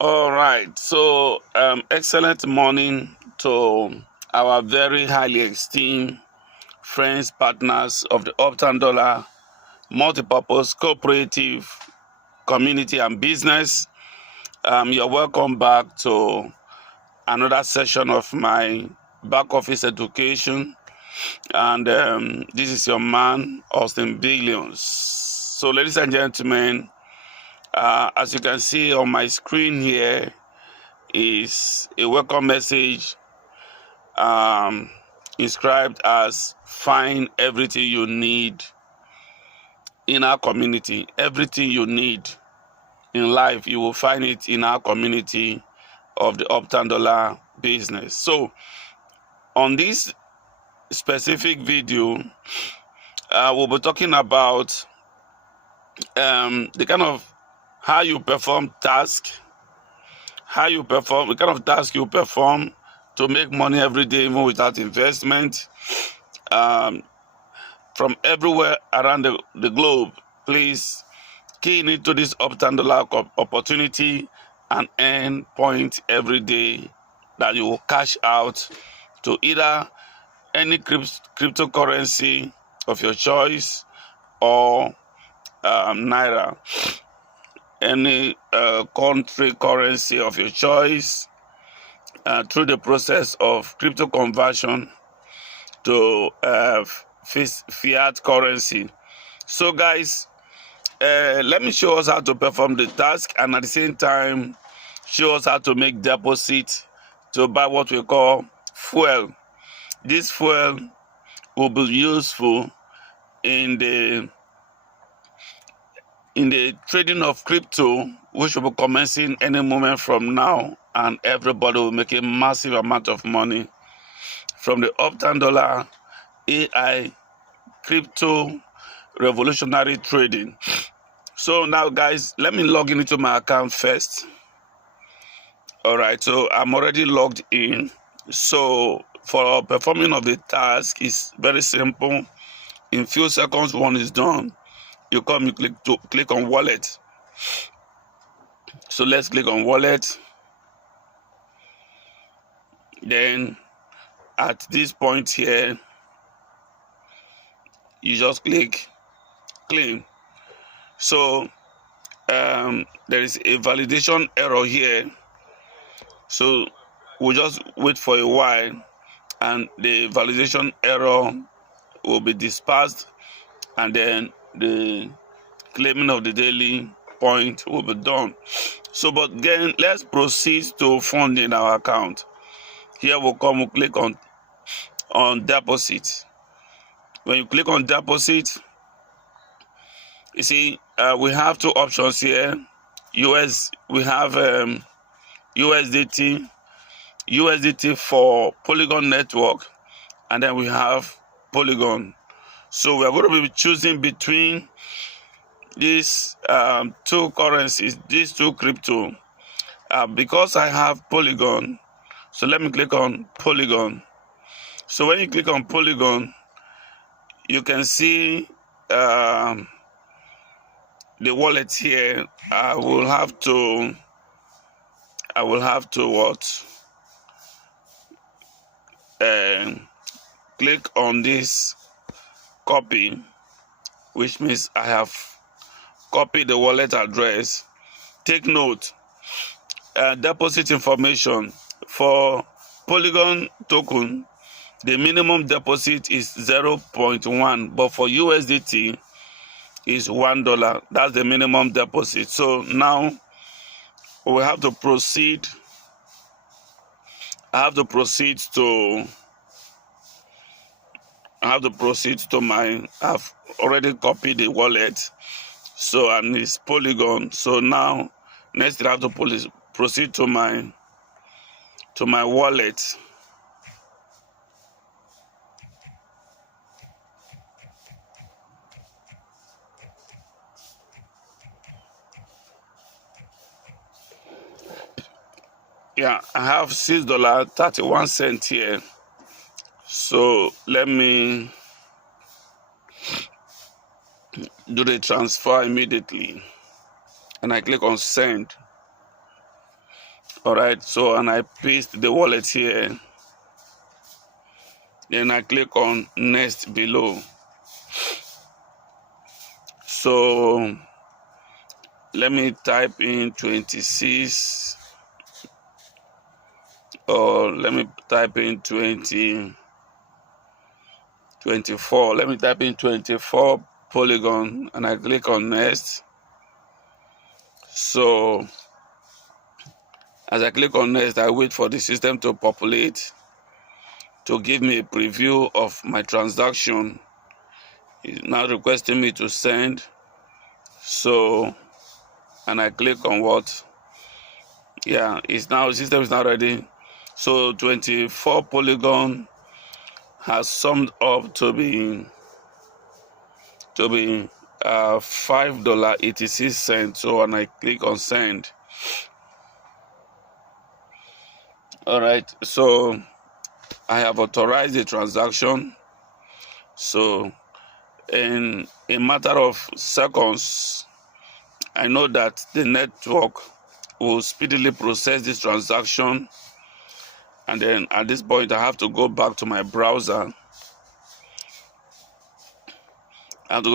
All right. So, excellent morning to our very highly esteemed friends, partners of the Uptown Multipurpose Cooperative Community and Business. You're welcome back to another session of my back office education. And this is your man, Austin Billions. So, ladies and gentlemen, as you can see on my screen here, is a welcome message inscribed as find everything you need in our community. Everything you need in life, you will find it in our community of the Uptown business. So on this specific video, we'll be talking about the kind of how you perform task, the kind of task you perform to make money every day, even without investment. From everywhere around the globe, please key into this Uptown opportunity and earn point every day that you will cash out to either any cryptocurrency of your choice or Naira, any country currency of your choice, through the process of crypto conversion to fiat currency. So guys, let me show us how to perform the task, and at the same time show us how to make deposit to buy what we call fuel. This fuel will be useful in the trading of crypto, which will be commencing any moment from now, and everybody will make a massive amount of money from the Uptown AI crypto revolutionary trading. So now guys, let me log into my account first. All right, so I'm already logged in. So for performing of the task is very simple. In few seconds, one is done. You click on wallet. So let's click on wallet. Then at this point here, you just click claim. So there is a validation error here. So we'll just wait for a while and the validation error will be dispersed, and then the claiming of the daily point will be done. So but again, let's proceed to funding our account. Here we'll click on deposit. When you click on deposit, you see we have two options here. We have USDT for Polygon network, and then we have Polygon. So we are going to be choosing between these two currencies, these two crypto. Because I have Polygon, so let me click on Polygon. So when you click on Polygon, you can see the wallet here. I will have to click on this copy, which means I have copied the wallet address. Take note, deposit information for Polygon token, the minimum deposit is 0.1, but for USDT is $1. That's the minimum deposit. So now we have to proceed. I've already copied the wallet, so and it's Polygon. So now next I have to proceed to my wallet. Yeah, I have $6.31 here. So let me do the transfer immediately, and I click on send. All right, so and I paste the wallet here. Then I click on next below. So let me type in 26, or let me type in 24. Let me type in 24 Polygon, and I click on next. So as I click on next, I wait for the system to populate to give me a preview of my transaction. It's now requesting me to send. So, and I click on what? Yeah, it's now, system is now ready. So 24 Polygon has summed up to be $5.86. So, and I click on send. All right, so I have authorized the transaction. So in a matter of seconds, I know that the network will speedily process this transaction. And then at this point, I have to go back to my browser. And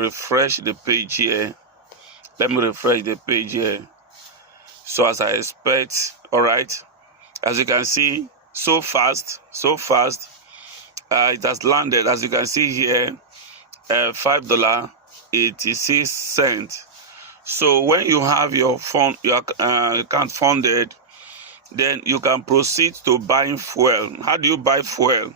refresh the page here. Let me refresh the page here. So as I expect, all right, as you can see, so fast, it has landed. As you can see here, $5.86. So when you have your account funded, then you can proceed to buying fuel. How do you buy fuel?